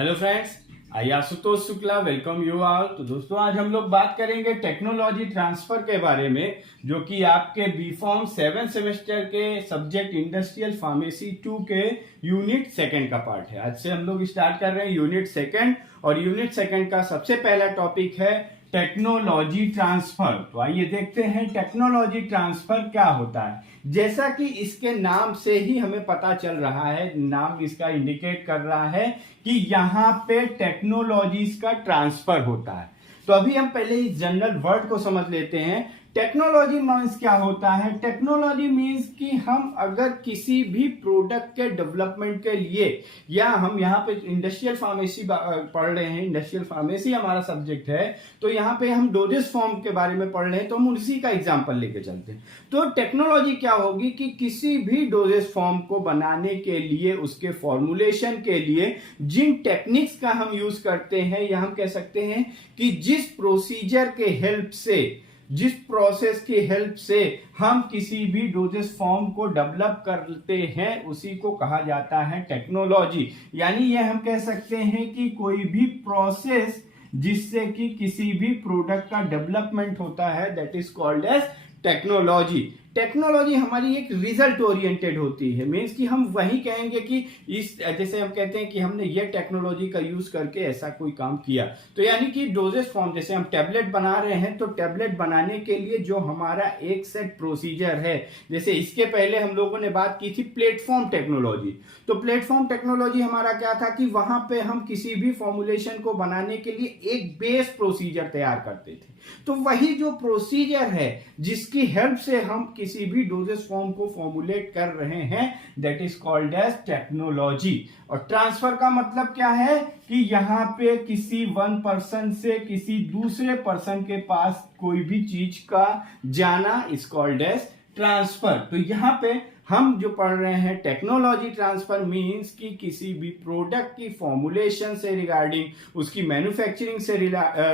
Hello friends, I Ashutosh Shukla welcome you all. तो दोस्तों, आज हम लोग बात करेंगे टेक्नोलॉजी ट्रांसफर के बारे में, जो कि आपके बी फॉर्म 7 सेमेस्टर के सब्जेक्ट इंडस्ट्रियल फार्मेसी 2 के यूनिट सेकंड का पार्ट है। आज से हम लोग स्टार्ट कर रहे हैं यूनिट सेकंड, और यूनिट सेकंड का सबसे पहला टॉपिक है टेक्नोलॉजी ट्रांसफर। तो आइए देखते हैं टेक्नोलॉजी ट्रांसफर क्या होता है। जैसा कि इसके नाम से ही हमें पता चल रहा है, नाम इसका इंडिकेट कर रहा है कि यहाँ पे टेक्नोलॉजीज का ट्रांसफर होता है। तो अभी हम पहले इस जनरल वर्ड को समझ लेते हैं। टेक्नोलॉजी मीन्स क्या होता है? टेक्नोलॉजी मीन्स कि हम अगर किसी भी प्रोडक्ट के डेवलपमेंट के लिए, या हम यहाँ पे इंडस्ट्रियल फार्मेसी पढ़ रहे हैं, इंडस्ट्रियल फार्मेसी हमारा सब्जेक्ट है, तो यहाँ पे हम डोजेस फॉर्म के बारे में पढ़ रहे हैं, तो हम उसी का एग्जांपल लेके चलते हैं। तो टेक्नोलॉजी क्या होगी कि किसी भी डोजेस फॉर्म को बनाने के लिए, उसके फॉर्मुलेशन के लिए जिन टेक्निक्स का हम यूज करते हैं, या हम कह सकते हैं कि जिस प्रोसीजर के हेल्प से, जिस प्रोसेस की हेल्प से हम किसी भी डोजेस फॉर्म को डेवलप करते हैं, उसी को कहा जाता है टेक्नोलॉजी। यानी ये हम कह सकते हैं कि कोई भी प्रोसेस जिससे कि किसी भी प्रोडक्ट का डेवलपमेंट होता है, that is called as technology. Technology हमारी एक रिजल्ट ओरिएंटेड होती है, मीन्स कि हम वही कहेंगे कि इस, जैसे हम कहते हैं कि हमने ये टेक्नोलॉजी का यूज करके ऐसा कोई काम किया। तो यानी कि डोजेस फॉर्म, जैसे हम टैबलेट बना रहे हैं, तो टैबलेट बनाने के लिए जो हमारा एक सेट प्रोसीजर है, जैसे इसके पहले हम लोगों ने बात की थी प्लेटफॉर्म टेक्नोलॉजी। तो प्लेटफॉर्म टेक्नोलॉजी हमारा क्या था कि वहां पे हम किसी भी फॉर्मुलेशन को बनाने के लिए एक बेस प्रोसीजर तैयार करते थे। तो वही जो प्रोसीजर है जिसकी हेल्प से हम किसी भी डोजेस फॉर्म को फॉर्मुलेट कर रहे हैं, that is called as technology. और ट्रांसफर का मतलब क्या है कि यहाँ पे किसी वन पर्सन से किसी दूसरे पर्सन के पास कोई भी चीज का जाना इज कॉल्ड एज ट्रांसफर। तो यहाँ पे हम जो पढ़ रहे हैं टेक्नोलॉजी ट्रांसफर मीन्स कि किसी भी प्रोडक्ट की फॉर्मुलेशन से रिगार्डिंग, उसकी मैन्युफैक्चरिंग से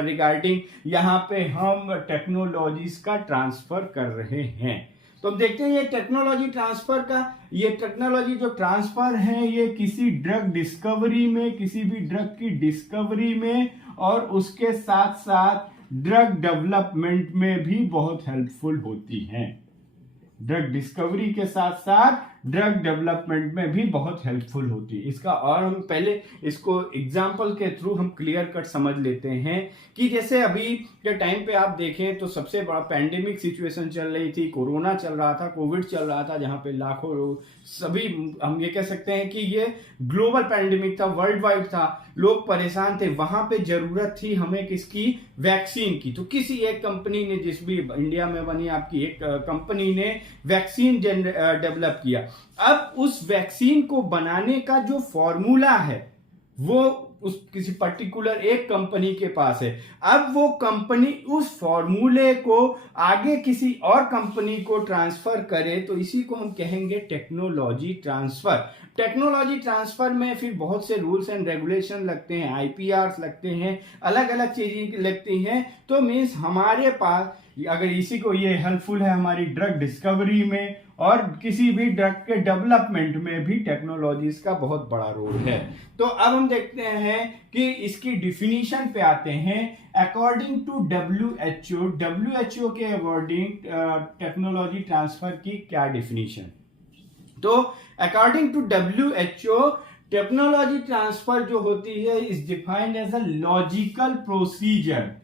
रिगार्डिंग यहाँ पे हम टेक्नोलॉजीज का ट्रांसफर कर रहे हैं। तो अब देखते हैं ये टेक्नोलॉजी ट्रांसफर का, ये टेक्नोलॉजी जो ट्रांसफर है, ये किसी ड्रग डिस्कवरी में, किसी भी ड्रग की डिस्कवरी में, और उसके साथ साथ ड्रग डेवलपमेंट में भी बहुत हेल्पफुल होती हैं। ड्रग डिस्कवरी के साथ साथ ड्रग डेवलपमेंट में भी बहुत हेल्पफुल होती है इसका। और हम पहले इसको एग्जाम्पल के थ्रू हम क्लियर कट समझ लेते हैं कि जैसे अभी के टाइम पे आप देखें तो सबसे बड़ा पैंडेमिक सिचुएशन चल रही थी, कोरोना चल रहा था, कोविड चल रहा था, जहां पे लाखों लोग, सभी हम ये कह सकते हैं कि ये ग्लोबल पैंडेमिक था, वर्ल्ड वाइड था, लोग परेशान थे। वहां पे जरूरत थी हमें किसकी? वैक्सीन की। तो किसी एक कंपनी ने, जिस भी इंडिया में बनी आपकी एक कंपनी ने वैक्सीन डेवलप किया। अब उस वैक्सीन को बनाने का जो फॉर्मूला है वो उस किसी पर्टिकुलर एक कंपनी के पास है। अब वो कंपनी उस फॉर्मूले को आगे किसी और कंपनी को ट्रांसफर करे, तो इसी को हम कहेंगे टेक्नोलॉजी ट्रांसफर। टेक्नोलॉजी ट्रांसफर में फिर बहुत से रूल्स एंड रेगुलेशन लगते हैं, आईपीआर लगते हैं, अलग अलग चीजें लगती हैं। तो मीन्स हमारे पास, अगर इसी को, ये हेल्पफुल है हमारी ड्रग डिस्कवरी में, और किसी भी ड्रग के डेवलपमेंट में भी टेक्नोलॉजीज का बहुत बड़ा रोल है। तो अब हम देखते हैं कि इसकी डिफिनीशन पे आते हैं। अकॉर्डिंग टू डब्ल्यूएचओ के अकॉर्डिंग टेक्नोलॉजी ट्रांसफर की क्या डिफिनीशन? तो according to WHO technology transfer जो होती है is defined as a logical procedure.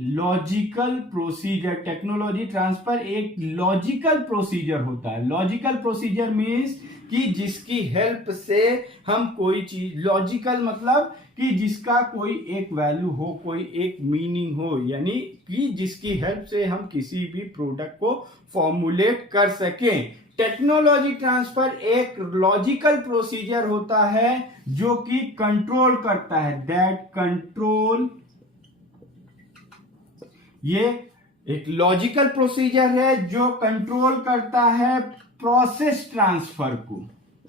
Logical procedure, technology transfer एक लॉजिकल प्रोसीजर होता है। लॉजिकल प्रोसीजर मीन्स कि जिसकी हेल्प से हम कोई चीज, लॉजिकल मतलब कि जिसका कोई एक वैल्यू हो, कोई एक मीनिंग हो, यानी कि जिसकी हेल्प से हम किसी भी प्रोडक्ट को फॉर्मुलेट कर सकें। टेक्नोलॉजी ट्रांसफर एक लॉजिकल प्रोसीजर होता है जो कि कंट्रोल करता है, दैट कंट्रोल, ये एक लॉजिकल प्रोसीजर है जो कंट्रोल करता है प्रोसेस ट्रांसफर को,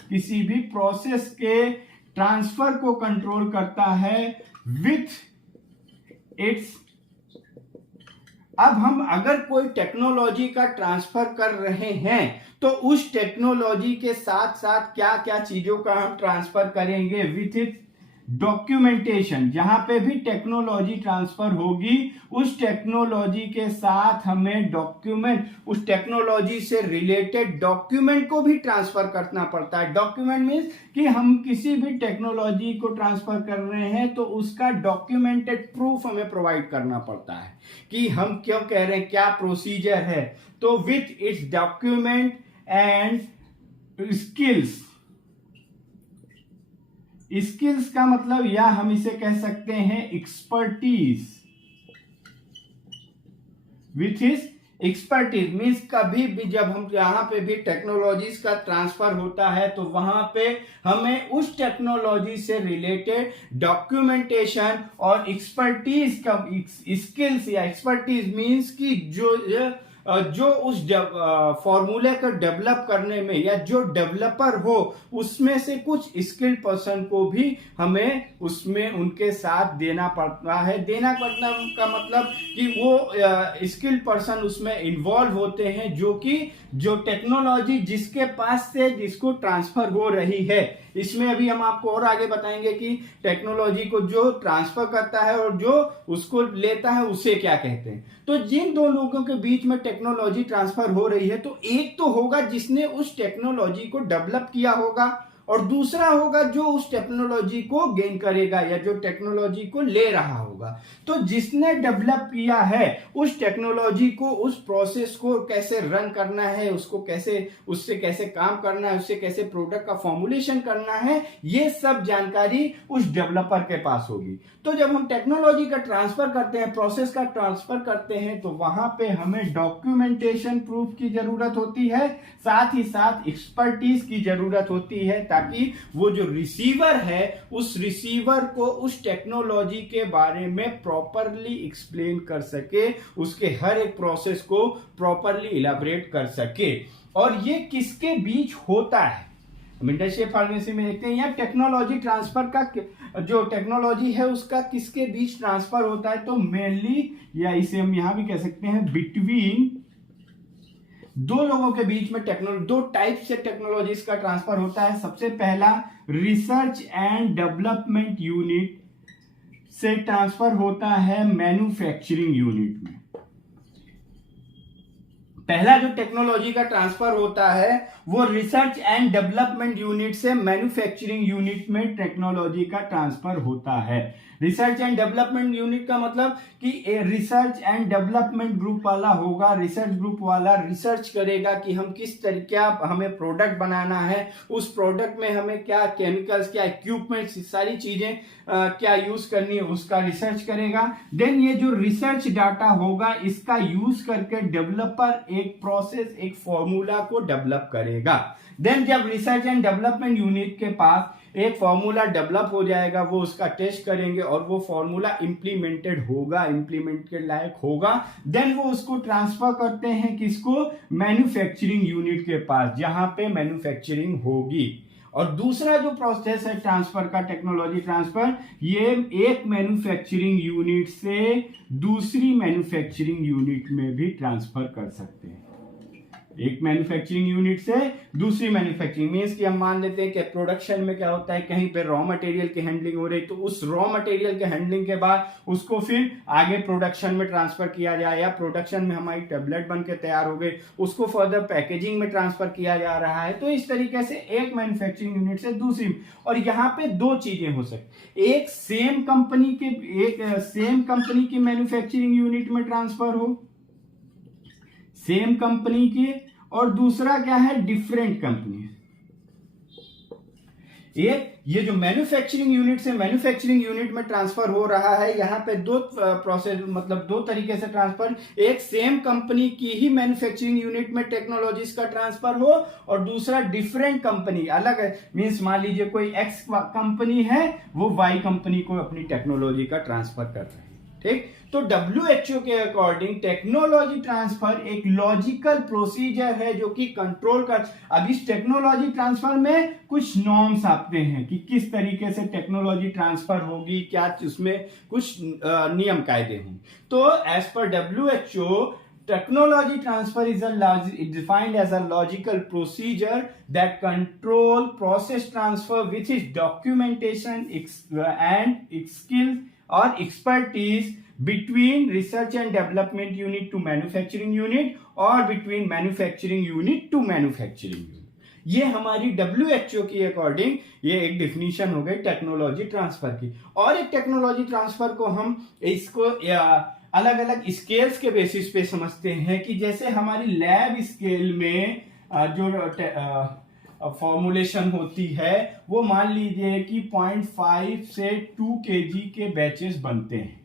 किसी भी प्रोसेस के ट्रांसफर को कंट्रोल करता है विथ इट्स। अब हम अगर कोई टेक्नोलॉजी का ट्रांसफर कर रहे हैं तो उस टेक्नोलॉजी के साथ साथ क्या क्या चीजों का हम ट्रांसफर करेंगे विथ इट, डॉक्यूमेंटेशन, जहां पे भी टेक्नोलॉजी ट्रांसफर होगी उस टेक्नोलॉजी के साथ हमें डॉक्यूमेंट, उस टेक्नोलॉजी से रिलेटेड डॉक्यूमेंट को भी ट्रांसफर करना पड़ता है। डॉक्यूमेंट मीन्स कि हम किसी भी टेक्नोलॉजी को ट्रांसफर कर रहे हैं तो उसका डॉक्यूमेंटेड प्रूफ हमें प्रोवाइड करना पड़ता है कि हम क्यों कह रहे हैं, क्या प्रोसीजर है। तो with its document and skills, skills का मतलब या हम इसे कह सकते हैं expertise, with his expertise means कभी भी जब हम यहाँ पे भी टेक्नोलॉजीज का ट्रांसफर होता है तो वहां पे हमें उस टेक्नोलॉजी से रिलेटेड डॉक्यूमेंटेशन और एक्सपर्टीज का, स्किल्स या एक्सपर्टीज मीन्स कि जो उस फॉर्मूले को डेवलप करने में या जो डेवलपर हो उसमें से कुछ स्किल्ड पर्सन को भी हमें उसमें उनके साथ देना पड़ता है। देना पड़ना का मतलब कि वो स्किल्ड पर्सन उसमें इन्वॉल्व होते हैं जो टेक्नोलॉजी जिसके पास से जिसको ट्रांसफर हो रही है। इसमें अभी हम आपको और आगे बताएंगे कि टेक्नोलॉजी को जो ट्रांसफर करता है और जो उसको लेता है उसे क्या कहते हैं। तो जिन दो लोगों के बीच में टेक्नोलॉजी ट्रांसफर हो रही है तो एक तो होगा जिसने उस टेक्नोलॉजी को डेवलप किया होगा और दूसरा होगा जो उस टेक्नोलॉजी को गेन करेगा या जो टेक्नोलॉजी को ले रहा होगा। तो जिसने डेवलप किया है उस टेक्नोलॉजी को, उस प्रोसेस को कैसे रन करना है, उसको कैसे, उससे कैसे काम करना है, उससे कैसे प्रोडक्ट का फॉर्मुलेशन करना है, ये सब जानकारी उस डेवलपर के पास होगी। तो जब हम टेक्नोलॉजी का ट्रांसफर करते हैं, प्रोसेस का ट्रांसफर करते हैं तो वहां पे हमें डॉक्यूमेंटेशन प्रूफ की जरूरत होती है, साथ ही साथ एक्सपर्टीज की जरूरत होती है ताकि वो जो रिसीवर है उस रिसीवर को उस टेक्नोलॉजी के बारे में प्रॉपरली एक्सप्लेन कर सके, उसके हर एक प्रोसेस को प्रॉपरली इलैबोरेट कर सके। और ये किसके बीच होता है, हम इंडस्ट्रियल फार्मेसी में देखते हैं या टेक्नोलॉजी ट्रांसफर का जो टेक्नोलॉजी है उसका किसके बीच ट्रांसफर होता है। तो मेनली, या इसे हम यहां भी कह सकते हैं बिटवीन दो लोगों के बीच में दो टाइप से टेक्नोलॉजीज का ट्रांसफर होता है। सबसे पहला रिसर्च एंड डेवलपमेंट यूनिट से ट्रांसफर होता है मैन्युफैक्चरिंग यूनिट में। पहला जो टेक्नोलॉजी का ट्रांसफर होता है वो रिसर्च एंड डेवलपमेंट यूनिट से मैन्युफैक्चरिंग यूनिट में टेक्नोलॉजी का ट्रांसफर होता है। रिसर्च एंड डेवलपमेंट यूनिट का मतलब कि रिसर्च एंड डेवलपमेंट ग्रुप वाला होगा, रिसर्च ग्रुप वाला रिसर्च करेगा कि हम किस तरीके हमें प्रोडक्ट बनाना है, उस प्रोडक्ट में हमें क्या केमिकल्स, क्या इक्विपमेंट्स, सारी चीजें क्या यूज करनी है उसका रिसर्च करेगा। देन ये जो रिसर्च डाटा होगा इसका यूज करके डेवलपर एक प्रोसेस, एक फॉर्मूला को डेवलप करेगा। देन जब रिसर्च एंड डेवलपमेंट यूनिट के पास एक फॉर्मूला डेवलप हो जाएगा वो उसका टेस्ट करेंगे और वो फॉर्मूला इंप्लीमेंटेड होगा, इंप्लीमेंट के लायक होगा। देन वो उसको ट्रांसफर करते हैं किसको, मैन्युफैक्चरिंग यूनिट के पास जहां पे मैन्युफैक्चरिंग होगी। और दूसरा जो प्रोसेस है ट्रांसफर का, टेक्नोलॉजी ट्रांसफर, ये एक मैन्युफैक्चरिंग यूनिट से दूसरी मैन्युफैक्चरिंग यूनिट में भी ट्रांसफर कर सकते हैं। एक मैन्युफैक्चरिंग यूनिट से दूसरी मैन्युफैक्चरिंग मीन्स कि हम मान लेते हैं कि प्रोडक्शन में क्या होता है, कहीं पे रॉ मटेरियल की हैंडलिंग हो रही तो उस रॉ मटेरियल के हैंडलिंग के बाद उसको फिर आगे प्रोडक्शन में ट्रांसफर किया जाए, या प्रोडक्शन में हमारी टेबलेट बन के तैयार हो गई उसको फर्दर पैकेजिंग में ट्रांसफर किया जा रहा है। तो इस तरीके से एक मैन्युफैक्चरिंग यूनिट से दूसरी। और यहाँ पे दो चीजें हो सकती, एक सेम कंपनी की मैन्युफैक्चरिंग यूनिट में ट्रांसफर हो, सेम कंपनी के, और दूसरा क्या है, डिफरेंट कंपनी। एक ये जो मैन्युफैक्चरिंग यूनिट से मैन्युफैक्चरिंग यूनिट में ट्रांसफर हो रहा है, यहां पे दो प्रोसेस, मतलब दो तरीके से ट्रांसफर, एक सेम कंपनी की ही मैन्युफैक्चरिंग यूनिट में टेक्नोलॉजीज का ट्रांसफर हो और दूसरा डिफरेंट कंपनी, अलग है। मींस मान लीजिए कोई एक्स कंपनी है वो वाई कंपनी को अपनी टेक्नोलॉजी का ट्रांसफर कर रहे हैं, ठीक। तो WHO के अकॉर्डिंग टेक्नोलॉजी ट्रांसफर एक लॉजिकल प्रोसीजर है जो कि कंट्रोल कर। अब इस टेक्नोलॉजी ट्रांसफर में कुछ नॉर्म्स आते हैं कि किस तरीके से टेक्नोलॉजी ट्रांसफर होगी, क्या उसमें कुछ नियम कायदे हों। तो as per WHO Technology transfer is defined as a logical procedure that control process transfer which is documentation and skill or expertise between research and development unit to manufacturing unit or between manufacturing unit to manufacturing unit. ये हमारी WHO की according ये एक definition हो गई technology transfer की। और एक टेक्नोलॉजी ट्रांसफर को हम इसको अलग अलग स्केल्स के बेसिस पे समझते हैं कि जैसे हमारी लैब स्केल में जो फॉर्मुलेशन होती है वो मान लीजिए कि 0.5 से 2 kg के बैचेस बनते हैं,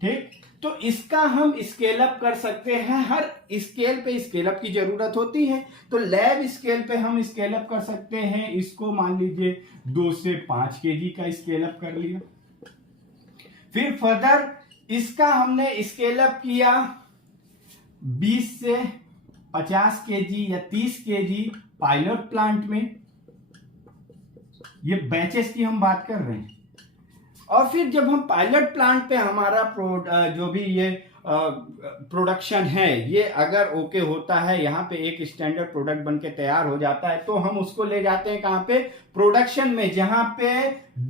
ठीक। तो इसका हम स्केल अप कर सकते हैं, हर स्केल पे स्केल अप की जरूरत होती है। तो लैब स्केल पे हम स्केल अप कर सकते हैं, इसको मान लीजिए 2 से 5 kg का स्केल अप कर लिया। फिर फर्दर इसका हमने स्केल अप किया 20 से 50 kg या 30 kg पायलट प्लांट में, ये बैचेस की हम बात कर रहे हैं। और फिर जब हम पायलट प्लांट पे हमारा जो भी ये प्रोडक्शन है ये अगर ओके होता है, यहाँ पे एक स्टैंडर्ड प्रोडक्ट बन के तैयार हो जाता है, तो हम उसको ले जाते हैं कहाँ पे, प्रोडक्शन में, जहां पे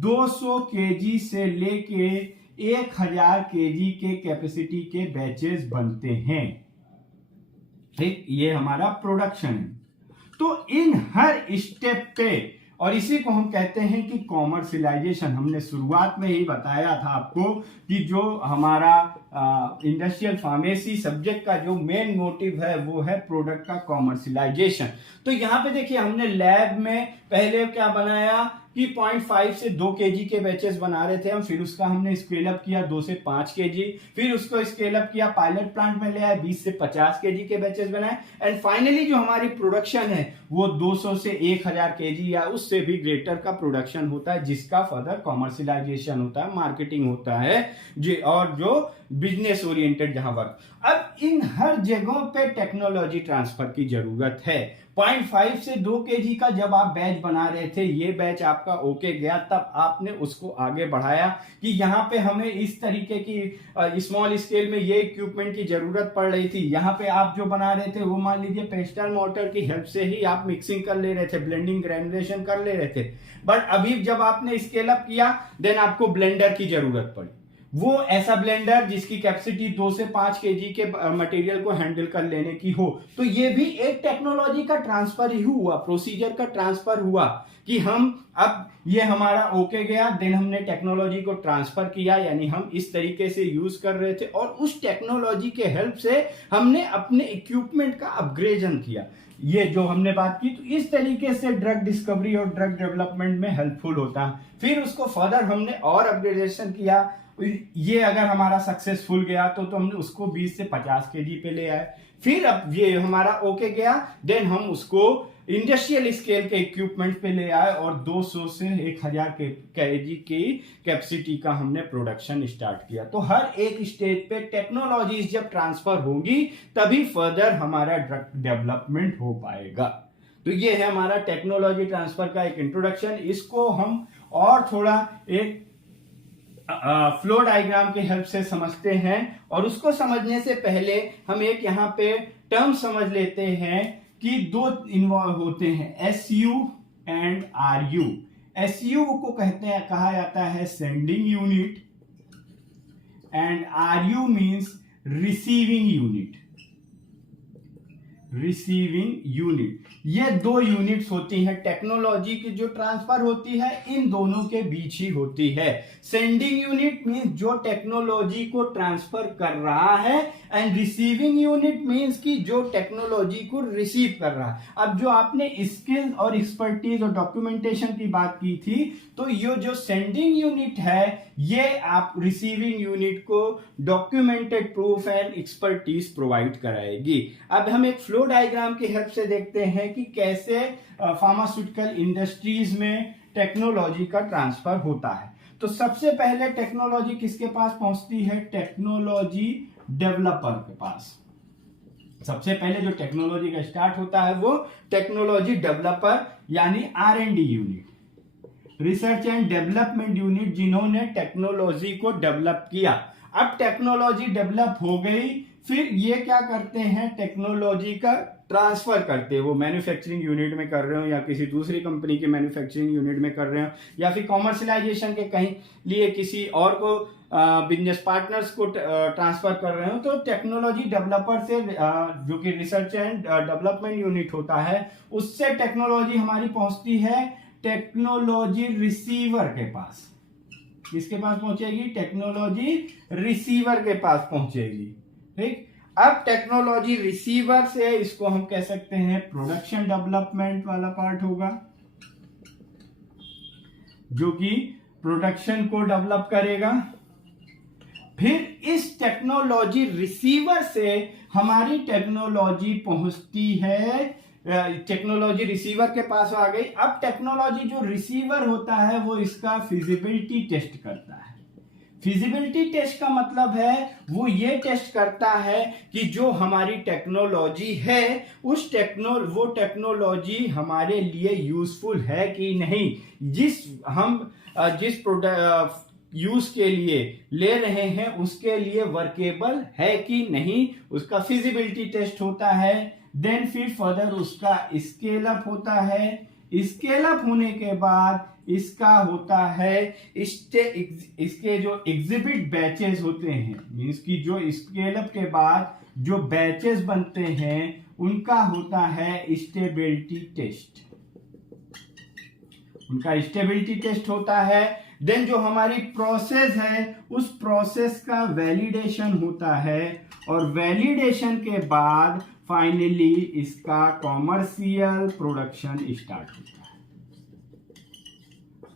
200 kg से लेके 1000 kg के कैपेसिटी के बैचेस बनते हैं, ठीक। ये हमारा प्रोडक्शन है। तो इन हर स्टेप पे, और इसी को हम कहते हैं कि कॉमर्शियलाइजेशन। हमने शुरुआत में ही बताया था आपको कि जो हमारा इंडस्ट्रियल फार्मेसी सब्जेक्ट का जो मेन मोटिव है वो है प्रोडक्ट का कॉमर्शियलाइजेशन। तो यहाँ पे देखिए हमने लैब में पहले क्या बनाया कि 0.5 से 2 kg के बैचेस बना रहे थे हम, फिर उसका हमने स्केल अप किया 2 से 5 kg, फिर उसको स्केल अप किया पायलट प्लांट में ले आए 20 से 50 kg के बैचेस बनाए, एंड फाइनली जो हमारी प्रोडक्शन है वो 200 से 1000 kg या उससे भी ग्रेटर का प्रोडक्शन होता है, जिसका फर्दर कॉमर्शियलाइजेशन होता है, मार्केटिंग होता है जी, और जो बिजनेस ओरिएंटेड जहां वर्क। अब इन हर जगहों पे टेक्नोलॉजी ट्रांसफर की जरूरत है। 0.5 से 2 kg का जब आप बैच बना रहे थे, ये बैच आपका ओके गया, तब आपने उसको आगे बढ़ाया कि यहाँ पे हमें इस तरीके की स्मॉल स्केल में ये इक्विपमेंट की जरूरत पड़ रही थी। यहाँ पे आप जो बना रहे थे वो मान लीजिए पेस्टल मोटर की हेल्प से ही आप मिक्सिंग कर ले रहे थे, ब्लेंडिंग ग्रेनुलेशन कर ले रहे थे, बट अभी जब आपने स्केल अप किया देन आपको ब्लेंडर की जरूरत पड़ी। वो ऐसा ब्लेंडर जिसकी कैपेसिटी 2 से 5 kg के मटेरियल को हैंडल कर लेने की हो। तो ये भी एक टेक्नोलॉजी का ट्रांसफर ही हुआ, प्रोसीजर का ट्रांसफर हुआ कि हम अब ये हमारा ओके गया, देन हमने टेक्नोलॉजी को ट्रांसफर किया, यानी हम इस तरीके से यूज कर रहे थे और उस टेक्नोलॉजी के हेल्प से हमने अपने इक्विपमेंट का अपग्रेडेशन किया। ये जो हमने बात की, तो इस तरीके से ड्रग डिस्कवरी और ड्रग डेवलपमेंट में हेल्पफुल होता है। फिर उसको फर्दर हमने और अपग्रेडेशन किया, ये अगर हमारा सक्सेसफुल गया तो हमने उसको 20 से 50 kg पे ले आए। फिर अब ये हमारा ओके गया, देन हम उसको इंडस्ट्रियल स्केल के इक्विपमेंट पे ले आए और 200 से 1000 kg की कैपेसिटी का हमने प्रोडक्शन स्टार्ट किया। तो हर एक स्टेज पे टेक्नोलॉजीज जब ट्रांसफर होंगी तभी फर्दर हमारा ड्रग डेवलपमेंट हो पाएगा। तो ये है हमारा टेक्नोलॉजी ट्रांसफर का एक इंट्रोडक्शन। इसको हम और थोड़ा एक फ्लो डायग्राम की हेल्प से समझते हैं, और उसको समझने से पहले हम एक यहाँ पे टर्म समझ लेते हैं कि दो इन्वॉल्व होते हैं, SU एंड RU। SU को कहा जाता है sending unit and RU means receiving unit. Receiving unit, ये दो यूनिट्स होती हैं। टेक्नोलॉजी की जो ट्रांसफर होती है इन दोनों के बीच ही होती है। सेंडिंग यूनिट मींस जो टेक्नोलॉजी को ट्रांसफर कर रहा है, एंड रिसीविंग यूनिट मींस कि जो टेक्नोलॉजी को रिसीव कर रहा है। अब जो आपने स्किल और एक्सपर्टीज और डॉक्यूमेंटेशन की बात की थी, तो ये जो सेंडिंग यूनिट है ये आप रिसीविंग यूनिट को documented proof and expertise provide कराएगी। अब हम एक फ्लो डायग्राम की हेल्प से देखते हैं कि कैसे फार्मास्यूटिकल इंडस्ट्रीज में टेक्नोलॉजी का ट्रांसफर होता है। तो सबसे पहले टेक्नोलॉजी किसके पास पहुंचती है? टेक्नोलॉजी डेवलपर के पास। सबसे पहले जो टेक्नोलॉजी का स्टार्ट होता है वो टेक्नोलॉजी डेवलपर यानी R&D unit, research and development unit, जिन्होंने टेक्नोलॉजी को डेवलप किया। अब टेक्नोलॉजी डेवलप हो गई, फिर ये क्या करते हैं, टेक्नोलॉजी का ट्रांसफर करते हैं। वो मैन्युफैक्चरिंग यूनिट में कर रहे हो या किसी दूसरी कंपनी के मैन्युफैक्चरिंग यूनिट में कर रहे हो या फिर कॉमर्शलाइजेशन के कहीं लिए किसी और को बिजनेस पार्टनर्स को ट्रांसफर कर रहे हो, तो टेक्नोलॉजी डेवलपर से जो कि रिसर्च एंड डेवलपमेंट यूनिट होता है, उससे टेक्नोलॉजी हमारी पहुंचती है टेक्नोलॉजी रिसीवर के पास। किसके पास पहुंचेगी, टेक्नोलॉजी रिसीवर के पास पहुंचेगी। ठीक, अब टेक्नोलॉजी रिसीवर से इसको हम कह सकते हैं प्रोडक्शन डेवलपमेंट वाला पार्ट होगा, जो कि प्रोडक्शन को डेवलप करेगा। फिर इस टेक्नोलॉजी रिसीवर से हमारी टेक्नोलॉजी पहुंचती है, टेक्नोलॉजी रिसीवर के पास आ गई। अब टेक्नोलॉजी जो रिसीवर होता है वो इसका फिजिबिलिटी टेस्ट करता है। फिजिबिलिटी टेस्ट का मतलब है वो ये टेस्ट करता है कि जो हमारी टेक्नोलॉजी है उस वो टेक्नोलॉजी हमारे लिए यूजफुल है कि नहीं, जिस प्रोडक्ट यूज के लिए ले रहे हैं उसके लिए वर्केबल है कि नहीं, उसका फिजिबिलिटी टेस्ट होता है। देन फिर फर्दर उसका स्केल अप होता है। स्केल अप होने के बाद इसका होता है इसके जो एग्जिबिट बैचेस होते हैं, मींस की जो स्केल अप के बाद जो बैचेस बनते हैं उनका होता है स्टेबिलिटी टेस्ट, उनका स्टेबिलिटी टेस्ट होता है। देन जो हमारी प्रोसेस है उस प्रोसेस का वैलिडेशन होता है और वैलिडेशन के बाद फाइनली इसका कॉमर्शियल प्रोडक्शन स्टार्ट होता है,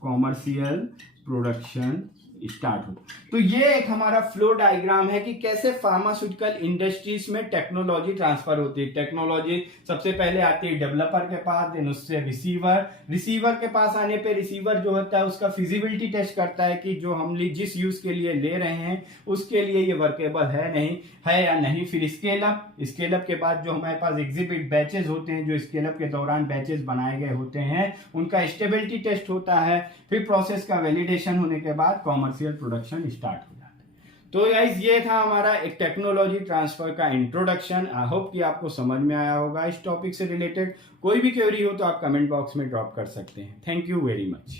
कॉमर्शियल प्रोडक्शन स्टार्ट हो। तो ये एक हमारा फ्लो डायग्राम है कि कैसे फार्मास्यूटिकल इंडस्ट्रीज में टेक्नोलॉजी ट्रांसफर होती है। टेक्नोलॉजी सबसे पहले आती है डेवलपर के पास, देन उससे रिसीवर के पास आने पे रिसीवर जो होता है उसका फिजिबिलिटी टेस्ट करता है कि जो हम जिस यूज के लिए ले रहे हैं उसके लिए ये वर्केबल है या नहीं। फिर स्केल अप के बाद जो हमारे पास एग्जिबिट बैचेस होते हैं, जो स्केल अप के दौरान बैचेस बनाए गए होते हैं, उनका स्टेबिलिटी टेस्ट होता है। फिर प्रोसेस का वैलिडेशन होने के बाद कॉमर्शियल प्रोडक्शन स्टार्ट हो जाता है। तो गाइस ये था हमारा एक टेक्नोलॉजी ट्रांसफर का इंट्रोडक्शन। आई होप कि आपको समझ में आया होगा। इस टॉपिक से रिलेटेड कोई भी क्वेरी हो तो आप कमेंट बॉक्स में ड्रॉप कर सकते हैं। Thank you very much.